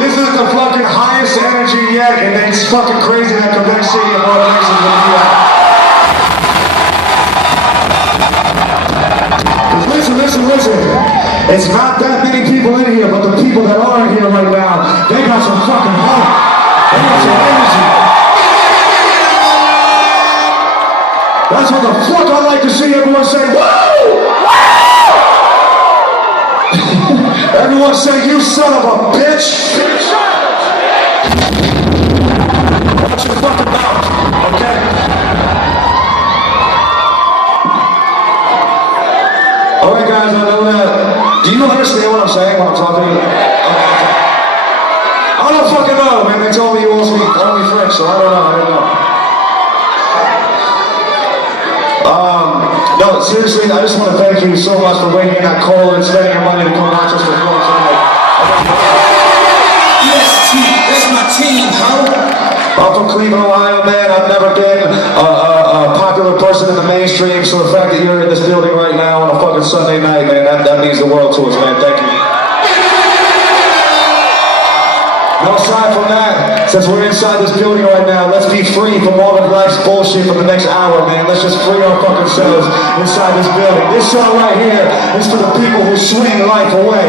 This is the fucking highest energy yet, and it's fucking crazy that Quebec City and more places will do that. Listen. It's not that many people in here, but the people that are in here right now, they got some fucking heart. They got some energy. That's what the fuck I like to see everyone say, woo! Everyone say, you son of a bitch! Watch your fucking mouth, okay? Alright guys, I know that. Do you understand what I'm saying when I'm talking to you? Okay. I don't fucking know, man. They told me you all speak only French, so I don't know. No, seriously, I just want to thank you so much for waiting in that cold and spending your money to come watch us perform tonight. E.S.T, that's my team, ho. I'm from Cleveland, Ohio, man. I've never been a popular person in the mainstream, so the fact that you're in this building right now on a fucking Sunday night, man, that means the world to us, man. Thank you. No, aside from that, since we're inside this building right now, let's be free from all of life's bullshit for the next hour, man. Let's just free our fucking selves inside this building. This song right here is for the people who swing life away.